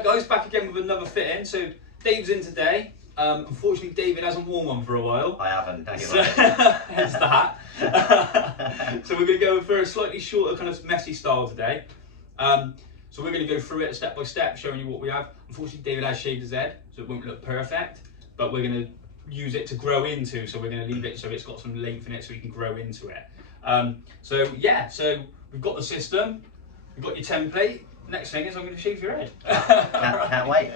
Right guys, back again with another fitting. So Dave's in today. Unfortunately David hasn't worn one for a while. I haven't, thank you. So, hence the hat. So we're going to go for a slightly shorter kind of messy style today. So we're going to go through it step by step, showing you what we have. Unfortunately David has shaved his head, so it won't look perfect, but we're going to use it to grow into, so we're going to leave it so it's got some length in it so you can grow into it. So yeah, so we've got the system, we've got your template. Next thing is I'm going to shave your head. Can't wait.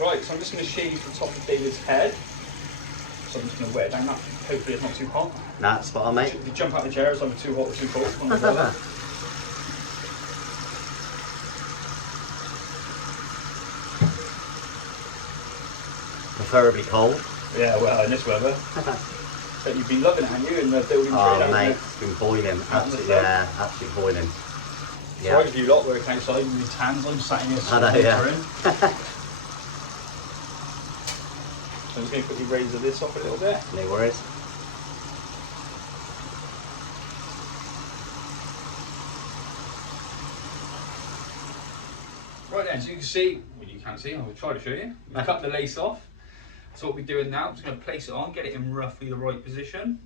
Right, so I'm just going to shave the top of David's head. So I'm just going to wet it down. Hopefully it's not too hot. Nah, spot on, mate. If you jump out of the chair, it's either too hot or too cold. One or the other. Preferably cold. Yeah, well, in this weather. But you've been loving it, haven't you, in the building trade? Oh, mate, it's been boiling. Absolutely, yeah, absolutely boiling. Yeah. Sorry if you lot work outside with your tans. I'm sat in here. I know, yeah. So I'm just going to quickly razor this off a little bit. No worries. Right then, so you can see, well you can't see, I will try to show you. We cut the lace off. So what we're doing now, I'm just going to place it on, get it in roughly the right position.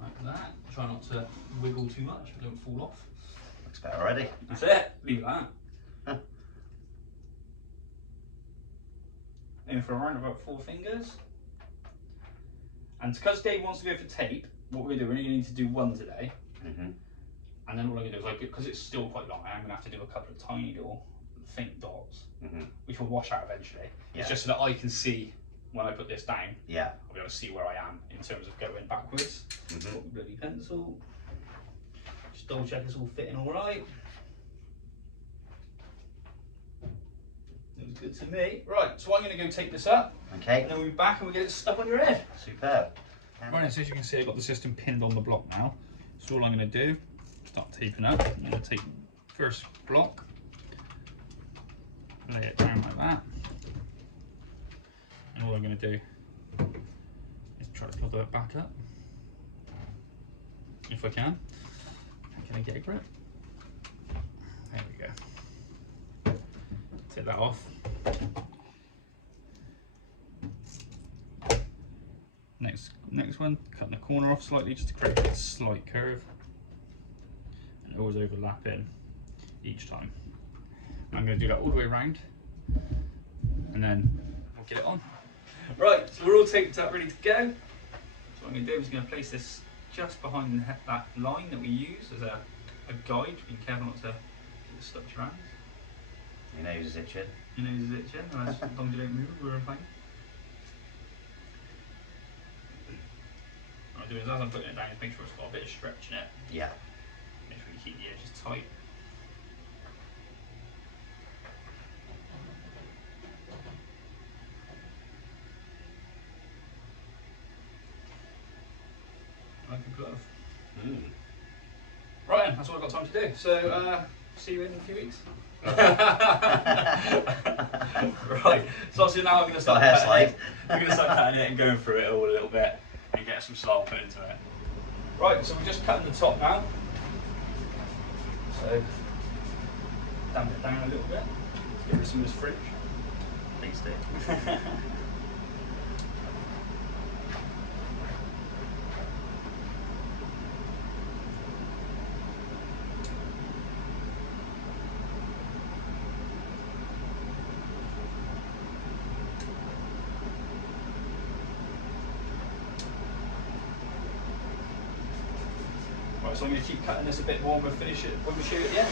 Like that. Try not to wiggle too much, don't fall off. Looks better already. That's it, leave that. In for around about 4 fingers. And because Dave wants to go for tape, what we're going to do, we're only need to do 1 today. And then all I'm going to do is, because it's still quite long, I'm going to have to do a couple of tiny little faint dots, which will wash out eventually. Yeah. It's just so that I can see when I put this down. Yeah. I'll be able to see where I am in terms of going backwards. Got the bloody pencil. Just double check it's all fitting all right. Looks good to me. Right, so I'm going to go take this up. Okay. And then we'll be back and we'll get it stuck on your head. Superb. Right, so as you can see, I've got the system pinned on the block now. So all I'm going to do, start taping up. I'm going to take the first block, lay it down like that. And all I'm going to do is try to plug it back up. If I can. Can I get a grip? There we go. Take that off. Next one, cutting the corner off slightly just to create a slight curve. And always overlapping each time. I'm going to do that all the way around. And then we'll get it on. Right, so we're all taped up, ready to go. So what I'm going to do is going to place this just behind that line that we use as a guide. Be careful not to get it stuck to your hands. Your nose is itching. Your nose is itching, as long as you don't move, we're fine. What I'm doing is, as I'm putting it down, just make sure it's got a bit of stretch in it. Yeah. Make sure you keep the edges tight. Like a glove. Right then, that's all I've got time to do. So, see you in a few weeks. Right, so obviously now I'm going to start cutting it. I'm going to start cutting it and going through it all a little bit and get some style put into it. Right, so we're just cutting the top now. So, damp it down a little bit. Let's get rid of some of this fringe. Please do. Right, so I'm going to keep cutting this a bit more and we'll finish it when we shoot at the end.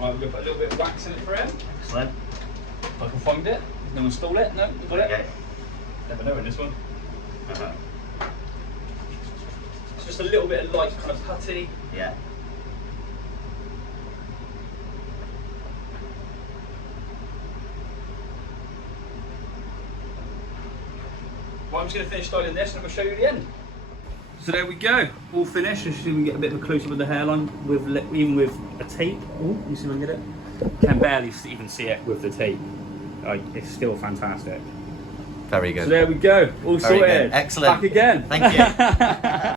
Right, we're going to put a little bit of wax in it for him. Excellent. If I can find it. No one stole it? No, you got it? Okay. Never know in this one. It's just a little bit of light kind of putty. Yeah. Well, I'm just going to finish styling this and I'm going to show you the end. So there we go, all finished. You can get a bit of a close up with the hairline, even with a tape. Oh, you see if I can get it? Can barely even see it with the tape. It's still fantastic. Very good. So there we go, all Very sorted. good. Excellent. Back again. Thank you.